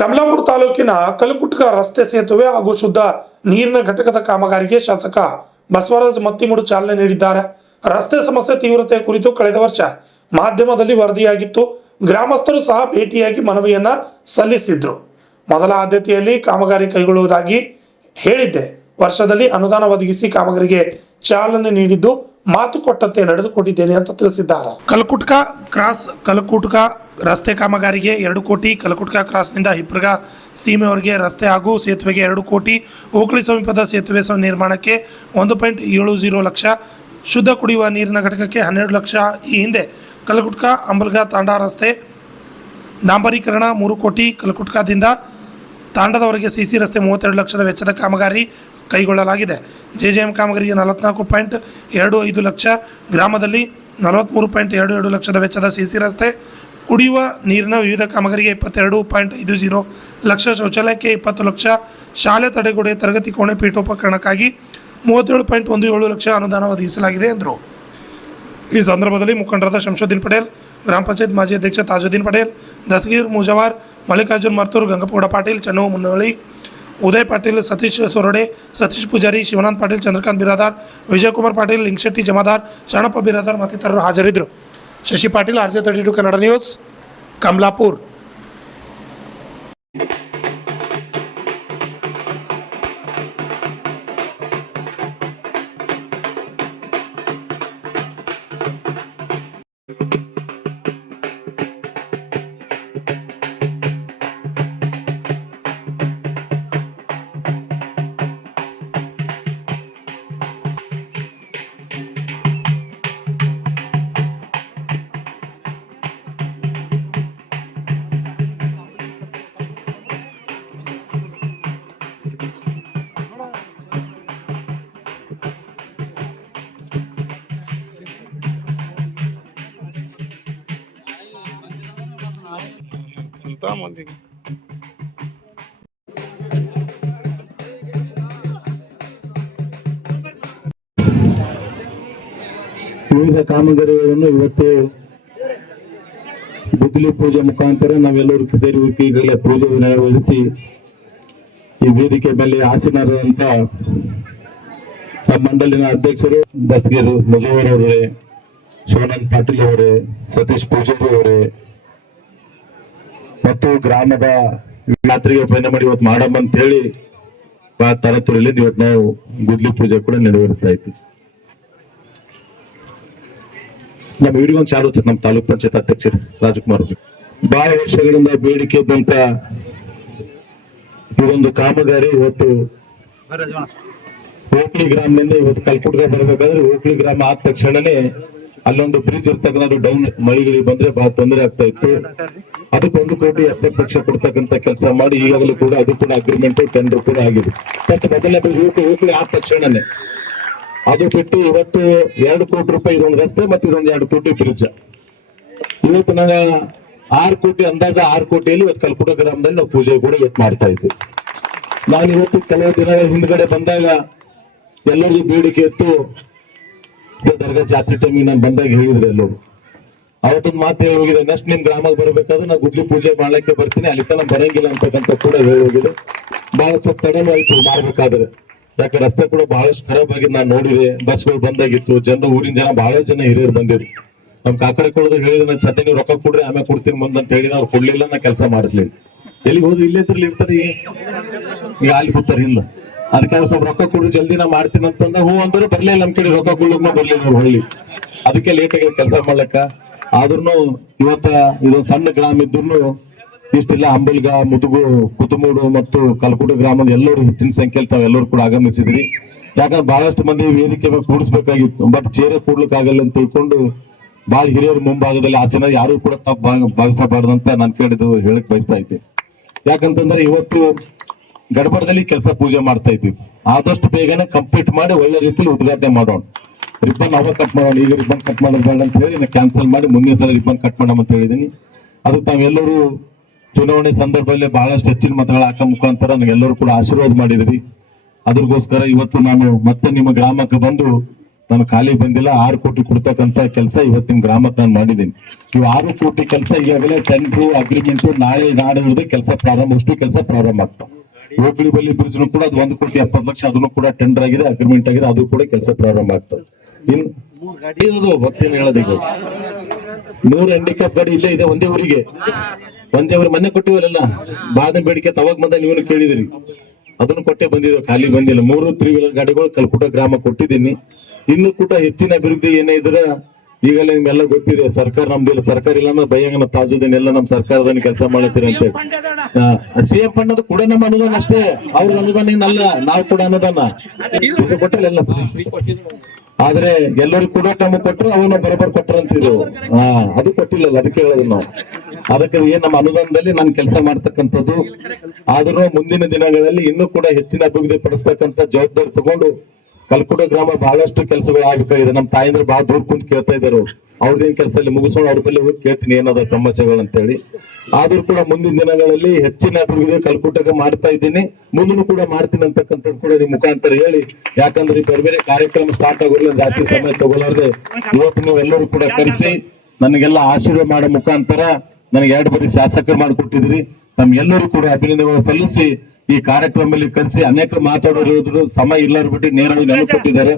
ಕಮಲಾಪುರ ತಾಲೂಕಿನ ಕಲಕುಟ್ಕ ರಸ್ತೆ ಸೇತುವೆ ಹಾಗೂ ಶುದ್ಧ ನೀರಿನ ಘಟಕದ ಕಾಮಗಾರಿಗೆ ಶಾಸಕ ಬಸವರಾಜ ಮತ್ತಿಮೂಡು ಚಾಲನೆ ನೀಡಿದ್ದಾರೆ. ರಸ್ತೆ ಸಮಸ್ಯೆ ತೀವ್ರತೆ ಕುರಿತು ಕಳೆದ ವರ್ಷ ಮಾಧ್ಯಮದಲ್ಲಿ ವರದಿಯಾಗಿತ್ತು. ಗ್ರಾಮಸ್ಥರು ಸಹ ಭೇಟಿಯಾಗಿ ಮನವಿಯನ್ನ ಸಲ್ಲಿಸಿದ್ರು. ಮೊದಲ ಆದ್ಯತೆಯಲ್ಲಿ ಕಾಮಗಾರಿ ಕೈಗೊಳ್ಳುವುದಾಗಿ ಹೇಳಿದ್ದೆ. ವರ್ಷದಲ್ಲಿ ಅನುದಾನ ಒದಗಿಸಿ ಕಾಮಗಾರಿಗೆ ಚಾಲನೆ ನೀಡಿದ್ದು ಮಾತು ಕೊಟ್ಟಂತೆ ನಡೆದುಕೊಂಡಿದ್ದೇನೆ ಅಂತ ತಿಳಿಸಿದ್ದಾರೆ. ಕಲಕುಟ್ಕ ರಸ್ತೆ ಕಾಮಗಾರಿಗೆ 2 ಕೋಟಿ, ಕಲಕುಟ್ಕ ಕ್ರಾಸ್ನಿಂದ ಹಿಪ್ರಗ ಸೀಮೆವರೆಗೆ ರಸ್ತೆ ಹಾಗೂ ಸೇತುವೆಗೆ 2 ಕೋಟಿ, ಓಕಳಿ ಸಮೀಪದ ಸೇತುವೆ ನಿರ್ಮಾಣಕ್ಕೆ 1.70 ಲಕ್ಷ, ಶುದ್ಧ ಕುಡಿಯುವ ನೀರಿನ ಘಟಕಕ್ಕೆ 12 ಲಕ್ಷ. ಈ ಹಿಂದೆ ಕಲಕುಟ್ಕ ಅಂಬಲ್ಗ ತಾಂಡಾ ರಸ್ತೆ ಡಾಂಬರೀಕರಣ 3 ಕೋಟಿ, ಕಲಕುಟ್ಕದಿಂದ ತಾಂಡದವರೆಗೆ ಸಿಸಿ ರಸ್ತೆ 32 ಲಕ್ಷದ ವೆಚ್ಚದ ಕಾಮಗಾರಿ ಕೈಗೊಳ್ಳಲಾಗಿದೆ. ಜೆಜೆಎಂ ಕಾಮಗಾರಿಗೆ 44.25 ಲಕ್ಷ, ಗ್ರಾಮದಲ್ಲಿ 43.22 ಲಕ್ಷದ ವೆಚ್ಚದ ಸಿಸಿ ರಸ್ತೆ, ಕುಡಿಯುವ ನೀರಿನ ವಿವಿಧ ಕಾಮಗಾರಿಗೆ 22.50 ಲಕ್ಷ, ಶೌಚಾಲಯಕ್ಕೆ 20 ಲಕ್ಷ, ಶಾಲೆ ತಡೆಗೋಡೆ, ತರಗತಿ ಕೋಣೆ, ಪೀಠೋಪಕರಣಕ್ಕಾಗಿ 37.17 ಲಕ್ಷ ಅನುದಾನ ಒದಗಿಸಲಾಗಿದೆ ಎಂದರು. ಈ ಸಂದರ್ಭದಲ್ಲಿ ಮುಖಂಡರಾದ ಶಂಶುದ್ದೀನ್ ಪಟೇಲ್, ಗ್ರಾಮ ಪಂಚಾಯತ್ ಮಾಜಿ ಅಧ್ಯಕ್ಷ ತಾಜುದ್ದೀನ್ ಪಟೇಲ್, ದಸ್ತಗೀರ್ ಮುಜವಾರ್, ಮಲ್ಲಿಕಾರ್ಜುನ್ ಮರ್ತೂರ್, ಗಂಗಪ್ಪಗೌಡ ಪಾಟೀಲ್, ಚನ್ನು ಮುನ್ನೋಳಿ, ಉದಯ್ ಪಾಟೀಲ್, ಸತೀಶ್ ಸೊರಡೆ, ಸತೀಶ್ ಪೂಜಾರಿ, ಶಿವನಾಥ್ ಪಾಟೀಲ್, ಚಂದ್ರಕಾಂತ್ ಬಿರಾದಾರ್, ವಿಜಯಕುಮಾರ್ ಪಾಟೀಲ್, ಲಿಂಗಶೆಟ್ಟಿ ಜಮಾದಾರ್, ಶರಣಪ್ಪ ಬಿರಾದಾರ್ ಮತ್ತಿತರರು ಹಾಜರಿದ್ದರು. Shashi Patil, RJ32 Kannada news, Kamalapur. ವಿವಿಧ ಕಾಮಗಾರಿಗಳನ್ನು ಇವತ್ತು ಗುದ್ದಲಿ ಪೂಜೆ ಮುಖಾಂತರ ನಾವೆಲ್ಲರೂ ಸೇರಿ ಈಗಲೇ ಪೂಜೆ ನೆರವೇರಿಸಿ ಈ ವೇದಿಕೆ ಮೇಲೆ ಆಸೀನರಾದಂತ ನಮ್ಮ ಮಂಡಳಿನ ಅಧ್ಯಕ್ಷರು ದಸ್ತಗೀರ್ ಮುಜವಾರ್ ಅವರೇ, ಶಿವನಾಥ್ ಪಾಟೀಲ್ ಅವರೇ, ಸತೀಶ್ ಪೂಜಾರಿ ಅವರೇ ಮತ್ತು ಗ್ರಾಮದ ಯಾತ್ರೆಗೆ ಪ್ರಯಾಣ ಮಾಡಿ ಇವತ್ತು ಮಾಡಮ್ಮ ಅಂತ ಹೇಳಿ ತರತುರಿಲಿಂದ ಇವತ್ತು ನಾವು ಗುದ್ಲಿ ಪೂಜೆ ಕೂಡ ನೆರವೇರಿಸ್ತಾ ಇದ್ವಿ. ನಮ್ಮ ಇವರಿಗೊಂದು ಚಾಲು ನಮ್ಮ ತಾಲೂಕ್ ಪಂಚಾಯತ್ ಅಧ್ಯಕ್ಷರು ರಾಜಕುಮಾರ್ ಬಹಳ ವರ್ಷಗಳಿಂದ ಬೇಡಿಕೆ ಇದ್ದಂತ ಇದೊಂದು ಕಾಮಗಾರಿ ಇವತ್ತು ಓಕ್ಲಿ ಗ್ರಾಮದಿಂದ ಇವತ್ತು ಕಲ್ಕುಟ್ಗ ಬರ್ಬೇಕಾದ್ರೆ ಓಕ್ಲಿ ಗ್ರಾಮ ಆದ ತಕ್ಷಣನೇ ಅಲ್ಲೊಂದು ಬ್ರಿಡ್ಜ್ ಇರ್ತಕ್ಕಂಥ ಡೌನ್ ಮಳೆಗಳಿಗೆ ಬಂದ್ರೆ ಬಹಳ ತೊಂದರೆ ಆಗ್ತಾ ಇತ್ತು. ಅದಕ್ಕೆ 1 ಕೋಟಿ 70 ಲಕ್ಷ ಕೊಡ್ತಕ್ಕಂಥ ಕೆಲಸ ಮಾಡಿ ಈಗಾಗಲೂ ಕೂಡ ಅದು ಕೂಡ ಅಗ್ರಿಮೆಂಟ್ ಟೆಂಡರ್ ಕೂಡ ಆಗಿದೆ. ಬಟ್ ಮೊದಲನೇ ಓಕ್ಲಿ ಆದ ತಕ್ಷಣನೇ ಅದು ಬಿಟ್ಟು ಇವತ್ತು 2 ಕೋಟಿ ರೂಪಾಯಿ ಇದೊಂದು ರಸ್ತೆ ಮತ್ತೆ ಇದೊಂದು 2 ಕೋಟಿ ಬ್ರಿಡ್ಜ್. ಇವತ್ತು ನಾವು 6 ಕೋಟಿ ಅಂದಾಜ 6 ಕೋಟಿಯಲ್ಲಿ ಇವತ್ತು ಕಲ್ಕುಟ ಗ್ರಾಮದಲ್ಲಿ ನಾವು ಪೂಜೆ ಕೂಡ ಇವತ್ತು ಮಾಡ್ತಾ ಇದ್ವಿ. ನಾನು ಇವತ್ತು ಕೆಲವು ದಿನಗಳ ಹಿಂದ್ಗಡೆ ಬಂದಾಗ ಎಲ್ಲರಿಗೂ ಬೇಡಿಕೆ ಇತ್ತು. ದರ್ಗಾ ಜಾತ್ರೆ ಟೈಮಿಗೆ ನಾನು ಬಂದಾಗ ಹೇಳಿದ್ರೆ ಎಲ್ಲರೂ ಅವತ್ತೊಂದು ಮಾತು ಹೇಳಿ ಹೋಗಿದೆ, ನೆಕ್ಸ್ಟ್ ನಿಮ್ ಗ್ರಾಮಕ್ಕೆ ಬರ್ಬೇಕಾದ್ರೆ ನಾವು ಗುದ್ಲಿ ಪೂಜೆ ಮಾಡ್ಲಿಕ್ಕೆ ಬರ್ತೀನಿ, ಅಲ್ಲಿ ತನಕ ಬರಂಗಿಲ್ಲ ಅಂತಕ್ಕಂಥ ಕೂಡ ಹೇಳಿ ಹೋಗಿದೆ. ಬಹಳ ಸ್ವಲ್ಪ ತಡನೂ ಆಯ್ತು ಮಾಡ್ಬೇಕಾದ್ರೆ, ಯಾಕೆ ರಸ್ತೆ ಕೂಡ ಬಹಳಷ್ಟು ಖರಾಬ್ ಆಗಿ ನಾನು ನೋಡಿದೆ. ಬಸ್ಗಳು ಬಂದಾಗಿತ್ತು, ಜನರು ಊರಿನ ಜನ ಬಹಳ ಜನ ಹಿರಿಯರು ಬಂದಿರು. ನಮ್ ಕಾಕಡೆ ಕೊಡೋದು ಹೇಳಿದ್ರೆ ಸದ್ಯ ನೀವು ರೊಕ್ಕ ಕೊಡ್ರಿ ಆಮೇಲೆ ಕೊಡ್ತೀನಿ ಮುಂದೆ ಅಂತ ಹೇಳಿದ್ರೆ ಅವ್ರು ಕೊಡ್ಲಿಲ್ಲ, ನಾ ಕೆಲಸ ಮಾಡಿಸ್ಲಿಲ್ಲ. ಎಲ್ಲಿಗೆ ಹೋದ್ರು ಇಲ್ಲೇ ಇದ್ರಲ್ಲಿ ಇರ್ತಾರೆ, ಈಗ ಅಲ್ಲಿ ಕೂತಾರೆ ಹಿಂದ. ಅದಕ್ಕೆ ಅವ್ರು ಸ್ವಲ್ಪ ರೊಕ್ಕ ಕೊಡ್ರಿ ಜಲ್ದಿ ನಾ ಮಾಡ್ತೀನಿ ಅಂತಂದ ಹೂ ಅಂದ್ರೆ ಬರ್ಲಿಲ್ಲ. ನಮ್ ಕಡೆ ರೊಕ್ಕ ಕೊಡ್ಲಿಕ್ಕೆ ಬರ್ಲಿಲ್ಲ ಅವ್ರು ಹೊಳ್ಳಿ, ಅದಕ್ಕೆ ಲೇಟ್ ಆಗಿ ಕೆಲಸ ಮಾಡ್ಲಕ್ಕ. ಆದ್ರೂ ಇವತ್ತ ಇದೊಂದು ಸಣ್ಣ ಗ್ರಾಮ ಇದ್ರು ಇಷ್ಟೆಲ್ಲ ಅಂಬಲ್ಗ, ಮುದುಗು, ಕುತಮೂಡು ಮತ್ತು ಕಲ್ಕುಟ ಗ್ರಾಮದ ಎಲ್ಲರೂ ಹೆಚ್ಚಿನ ಸಂಖ್ಯೆಯಲ್ಲಿ ತಾವೆಲ್ಲರೂ ಕೂಡ ಆಗಮಿಸಿದ್ರಿ. ಯಾಕಂದ್ರೆ ಬಹಳಷ್ಟು ಮಂದಿ ವೇದಿಕೆ ಮೇಲೆ ಕೂಡಿಸ್ಬೇಕಾಗಿತ್ತು, ಬಟ್ ಚೇರೆ ಕೂಡ್ಲಿಕ್ಕೆ ಆಗಲ್ಲ ಅಂತ ತಿಳ್ಕೊಂಡು ಬಹಳ ಹಿರಿಯರ ಮುಂಭಾಗದಲ್ಲಿ ಆಸನ ಯಾರು ಕೂಡ ತಪ್ಪು ಭಾವಿಸಬಾರ್ದಂತ ನಾನು ಕೇಳಿದ್ದು ಹೇಳಕ್ ಬಯಸ್ತಾ ಇದ್ದೆ. ಯಾಕಂತಂದ್ರೆ ಇವತ್ತು ಗಡ್ಬಡದಲ್ಲಿ ಕೆಲಸ ಪೂಜೆ ಮಾಡ್ತಾ ಇದ್ವಿ. ಆದಷ್ಟು ಬೇಗನೆ ಕಂಪ್ಲೀಟ್ ಮಾಡಿ ಒಳ್ಳೆ ರೀತಿಯಲ್ಲಿ ಉದ್ಘಾಟನೆ ಮಾಡೋಣ. ರಿಬ್ಬನ್ ಅವಾಗ ಕಟ್ ಮಾಡೋಣ, ಈಗ ರಿಬ್ಬನ್ ಕಟ್ ಮಾಡೋದು ಬೇಡ ಅಂತ ಹೇಳಿ ನಾನು ಕ್ಯಾನ್ಸಲ್ ಮಾಡಿ ಮುಂದಿನ ಸಲ ರಿಬ್ಬನ್ ಕಟ್ ಮಾಡೋಣ ಅಂತ ಹೇಳಿದೀನಿ. ಅದಕ್ಕೆ ತಾವೆಲ್ಲರೂ ಚುನಾವಣೆ ಸಂದರ್ಭದಲ್ಲಿ ಬಹಳಷ್ಟು ಹೆಚ್ಚಿನ ಮತಗಳ ಹಾಕೋ ಮುಖಾಂತರ ನನಗೆಲ್ಲರೂ ಕೂಡ ಆಶೀರ್ವಾದ ಮಾಡಿದ್ರಿ. ಅದ್ರಗೋಸ್ಕರ ಇವತ್ತು ನಾನು ಮತ್ತೆ ನಿಮ್ಮ ಗ್ರಾಮಕ್ಕೆ ಬಂದು ನಾನು ಖಾಲಿ ಬಂದಿಲ್ಲ. 6 ಕೋಟಿ ಕೊಡ್ತಕ್ಕಂತ ಕೆಲಸ ಇವತ್ತಿನ ಗ್ರಾಮಕ್ಕೆ ನಾನು ಮಾಡಿದ್ದೀನಿ. ಇವು 6 ಕೋಟಿ ಕೆಲಸ ಈಗಾಗಲೇ ಟೆಂಡರ್ ಅಗ್ರಿಮೆಂಟ್ ನಾಳೆ ನಾಡಿದ್ದು ಕೆಲಸ ಪ್ರಾರಂಭ, ಅಷ್ಟು ಕೆಲಸ ಪ್ರಾರಂಭ ಆಗ್ತಾವೆ. ಹೋಬಳಿ ಬಲ್ಲಿ ಬ್ರಿಡ್ಜ್ ಕೂಡ ಅದು 1,70,00,000 ಅದನ್ನು ಕೂಡ ಟೆಂಡರ್ ಆಗಿದೆ, ಅಗ್ರಿಮೆಂಟ್ ಆಗಿದೆ, ಅದು ಕೂಡ ಕೆಲಸ ಪ್ರಾರಂಭ ಆಗ್ತದೆ. ಇನ್ ಮತ್ತೇನು ಹೇಳೋದೀಗ 3 ಹ್ಯಾಂಡಿಕ್ಯಾಪ್ ಗಾಡಿ ಇಲ್ಲೇ ಇದೆ ಒಂದೇ ಊರಿಗೆ ಮನೆ ಕೊಟ್ಟಿವಲ್ಲ. ಬಾದ ಬೇಡಿಕೆ ತವಾಗ ಬಂದ ನೀವು ಕೇಳಿದಿರಿ, ಅದನ್ನು ಕೊಟ್ಟೆ ಬಂದಿದ್ದೇವೆ, ಖಾಲಿ ಬಂದಿಲ್ಲ. 3 3 ವೀಲರ್ ಗಾಡಿಗಳು ಕಲ್ಕುಟ ಗ್ರಾಮ ಕೊಟ್ಟಿದ್ದೀನಿ. ಇನ್ನು ಕೂಡ ಹೆಚ್ಚಿನ ಅಭಿವೃದ್ಧಿ ಏನೇ ಇದ್ರೆ ಈಗಲೇ ನಿಮ್ಗೆಲ್ಲ ಗೊತ್ತಿದೆ, ಸರ್ಕಾರ ನಮ್ದಿಲ್ಲ, ಸರ್ಕಾರ ಇಲ್ಲ ಅಂದ್ರೆ ಭಯಂಗನ ತಾಜುದ್ದೀನ್ ಎಲ್ಲ ನಮ್ ಸರ್ಕಾರದಲ್ಲಿ ಕೆಲಸ ಮಾಡ್ತೀರಿ ಅಂತೇಳಿ. ಸಿಎಂ ಫಂಡ್ ಅದು ಕೂಡ ನಮ್ಮ ಅನುದಾನ ಅಷ್ಟೇ, ಅವ್ರ ಅನುದಾನ ಏನಲ್ಲ, ನಾವು ಕೂಡ ಅನುದಾನ ಕೊಟ್ಟಿಲ್ಲ ಎಲ್ಲ. ಆದ್ರೆ ಎಲ್ಲರೂ ಕೂಡ ನಮಗ್ ಕೊಟ್ಟರು, ಅವನ್ನ ಬರೋಬ್ಬರ್ ಕೊಟ್ಟರು ಅಂತಿದ್ರು. ಅದು ಕೊಟ್ಟಿಲ್ಲಲ್ಲ, ಅದಕ್ಕೆ ಹೇಳೋದು ನಾವು. ಅದಕ್ಕೆ ಏನ್ ನಮ್ಮ ಅನುದಾನದಲ್ಲಿ ನಾನು ಕೆಲಸ ಮಾಡ್ತಕ್ಕಂಥದ್ದು. ಆದ್ರೂ ಮುಂದಿನ ದಿನಗಳಲ್ಲಿ ಇನ್ನೂ ಕೂಡ ಹೆಚ್ಚಿನ ಅಭಿವೃದ್ಧಿ ಪಡಿಸ್ತಕ್ಕಂಥ ಜವಾಬ್ದಾರಿ ತಗೊಂಡು ಕಲ್ಕುಟ ಗ್ರಾಮ ಬಹಳಷ್ಟು ಕೆಲಸಗಳು ಆಗ್ಬೇಕಾಗಿದೆ. ನಮ್ಮ ತಾಯಂದ್ರೆ ಬಹಳ ದೂರ ಕುಂತ ಕೇಳ್ತಾ ಇದ್ದಾರೆ, ಅವ್ರದೇನ್ ಕೆಲಸ ಇಲ್ಲಿ ಮುಗಿಸೋಣ, ಅವ್ರ ಬಳಿ ಹೋಗಿ ಕೇಳ್ತೀನಿ ಏನದ ಸಮಸ್ಯೆಗಳು ಅಂತೇಳಿ. ಆದ್ರೂ ಕೂಡ ಮುಂದಿನ ದಿನಗಳಲ್ಲಿ ಹೆಚ್ಚಿನ ಅಭಿವೃದ್ಧಿ ಕಲ್ಕುಟಕ್ಕೆ ಮಾಡ್ತಾ ಇದ್ದೀನಿ, ಮುಂದೂ ಕೂಡ ಮಾಡ್ತೀನಿ ಅಂತಕ್ಕಂಥದ್ದು ಕೂಡ ನಿಮ್ ಮುಖಾಂತರ ಹೇಳಿ. ಯಾಕಂದ್ರೆ ಬೇರೆ ಬೇರೆ ಕಾರ್ಯಕ್ರಮ ಸ್ಟಾರ್ಟ್ ಆಗೋಲ್ಲ, ಜಾಸ್ತಿ ಸಮಯ ತಗೊಳ್ಳಾರ್ದೆ ಇವತ್ತು ನೀವು ಎಲ್ಲರೂ ಕೂಡ ಕರೆಸಿ ನನಗೆಲ್ಲ ಆಶೀರ್ವಾದ ಮಾಡೋ ಮುಖಾಂತರ ನನಗೆ 2 ಬಾರಿ ಶಾಸಕರು ಮಾಡಿಕೊಟ್ಟಿದ್ರಿ. ತಮ್ಗೆಲ್ಲರೂ ಕೂಡ ಅಭಿನಂದನೆಗಳು ಸಲ್ಲಿಸಿ ಈ ಕಾರ್ಯಕ್ರಮದಲ್ಲಿ ಕರೆಸಿ ಅನೇಕ ಮಾತಾಡೋರು ಸಮಯ ಇಲ್ಲಾರ ಬಿಟ್ಟು ನೇರವಾಗಿ ನೆನಪು ಕೊಟ್ಟಿದ್ದಾರೆ.